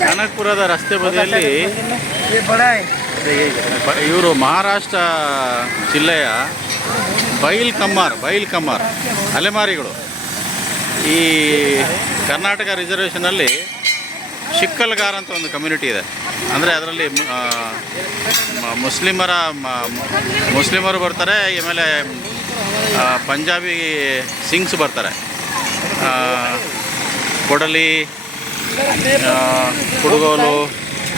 ಕನಕಪುರದ ರಸ್ತೆ ಬದಿಯಲ್ಲಿ ಇವರು ಮಹಾರಾಷ್ಟ್ರ ಜಿಲ್ಲೆಯ ಬೈಲ್ ಕಮ್ಮಾರ್ ಅಲೆಮಾರಿಗಳು. ಈ ಕರ್ನಾಟಕ ರಿಸರ್ವೇಷನಲ್ಲಿ ಶಿಕ್ಕಲ್ಗಾರ್ ಅಂತ ಒಂದು ಕಮ್ಯುನಿಟಿ ಇದೆ. ಅಂದರೆ ಅದರಲ್ಲಿ ಮುಸ್ಲಿಮರು ಬರ್ತಾರೆ, ಆಮೇಲೆ ಪಂಜಾಬಿ ಸಿಂಗ್ಸ್ ಬರ್ತಾರೆ. ಕೊಡಲಿ, ಕುಡುಗೋಲು,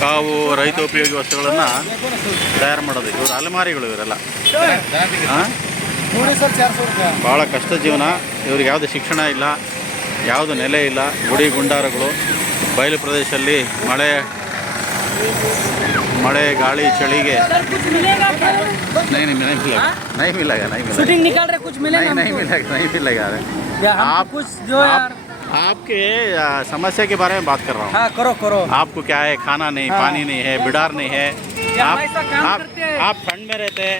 ಕಾವು, ರೈತೋಪಯೋಗಿ ವಸ್ತುಗಳನ್ನು ತಯಾರು ಮಾಡೋದು ಇವರು ಅಲೆಮಾರಿಗಳು. ಇವರೆಲ್ಲ ಭಾಳ ಕಷ್ಟ ಜೀವನ. ಇವ್ರಿಗೆ ಯಾವುದೇ ಶಿಕ್ಷಣ ಇಲ್ಲ, ಯಾವುದು ನೆಲೆ ಇಲ್ಲ. ಗುಡಿ ಗುಂಡಾರಗಳು, ಬಯಲು ಪ್ರದೇಶದಲ್ಲಿ ಮಳೆ ಗಾಳಿ ಚಳಿಗೆ नहीं मिलेगा शूटिंग निकाल रहे कुछ मिलेगा नहीं मिलेगा आप कुछ जो यार आपके समस्या के बारे में बात कर रहा हूँ. हाँ करो आपको क्या है? खाना नहीं, पानी नहीं है, बिडार नहीं है. आप ठंड में रहते हैं,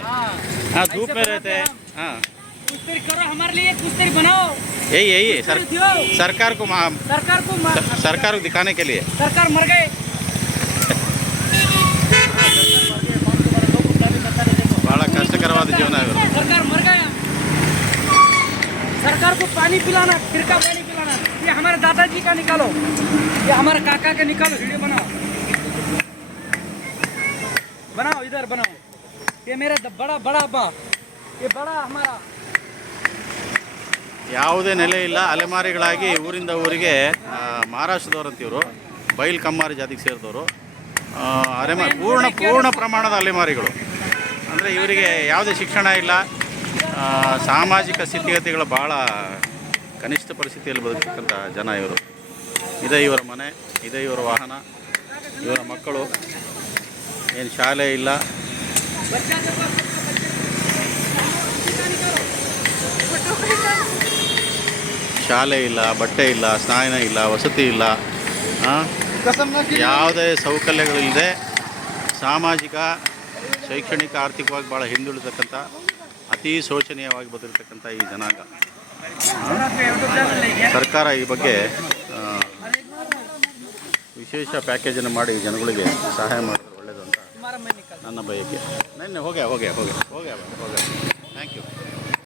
हाँ धूप में रहते हैं. हाँ कुछ करो हमारे लिए, कुछ बनाओ. यही सरकार को दिखाने के लिए. सरकार मर गए. बड़ा कष्टकरवाद जीवन है. सरकार मर गया. सरकार को पानी पिलाना, फिर का पानी पिलाना. ये हमारे दादाजी का निकालो, ये हमारे काका का निकालो. वीडियो बनाओ इधर बनाओ. ये मेरा बड़ा अब्बा, ये बड़ा हमारा. ಯಾವುದೇ ನೆಲೆ ಇಲ್ಲ. ಅಲೆಮಾರಿಗಳಾಗಿ ಊರಿಂದ ಊರಿಗೆ ಮಹಾರಾಷ್ಟ್ರದವರಂತ ಇವರು ಬೈಲ್ ಕಮ್ಮಾರಿ ಜಾತಿಗೆ ಸೇರಿದವರು. ಪೂರ್ಣ ಪ್ರಮಾಣದ ಅಲೆಮಾರಿಗಳು. ಅಂದರೆ ಇವರಿಗೆ ಯಾವುದೇ ಶಿಕ್ಷಣ ಇಲ್ಲ, ಸಾಮಾಜಿಕ ಸ್ಥಿತಿಗತಿಗಳು ಭಾಳ ಕನಿಷ್ಠ ಪರಿಸ್ಥಿತಿಯಲ್ಲಿ ಬದುಕತಕ್ಕಂಥ ಜನ ಇವರು. ಇದೇ ಇವರ ಮನೆ, ಇದೇ ಇವರ ವಾಹನ, ಇವರ ಮಕ್ಕಳು. ಏನು ಶಾಲೆ ಇಲ್ಲ, ಬಟ್ಟೆ ಇಲ್ಲ, ಸ್ನಾನ ಇಲ್ಲ, ವಸತಿ ಇಲ್ಲ, ಯಾವುದೇ ಸೌಕರ್ಯಗಳಿಲ್ಲದೆ ಸಾಮಾಜಿಕ, ಶೈಕ್ಷಣಿಕ, ಆರ್ಥಿಕವಾಗಿ ಭಾಳ ಹಿಂದುಳಿತಕ್ಕಂಥ, ಅತಿ ಶೋಚನೀಯವಾಗಿ ಬದುಕಿರ್ತಕ್ಕಂಥ ಈ ಜನಾಂಗ. ಸರ್ಕಾರ ಈ ಬಗ್ಗೆ ವಿಶೇಷ ಪ್ಯಾಕೇಜನ್ನು ಮಾಡಿ ಜನಗಳಿಗೆ ಸಹಾಯ ಮಾಡಿದ್ರೆ ಒಳ್ಳೆಯದು ಅಂತ ನನ್ನ ಬಯಕೆ. ಹೋಗ್ಯಾ ಥ್ಯಾಂಕ್ ಯು.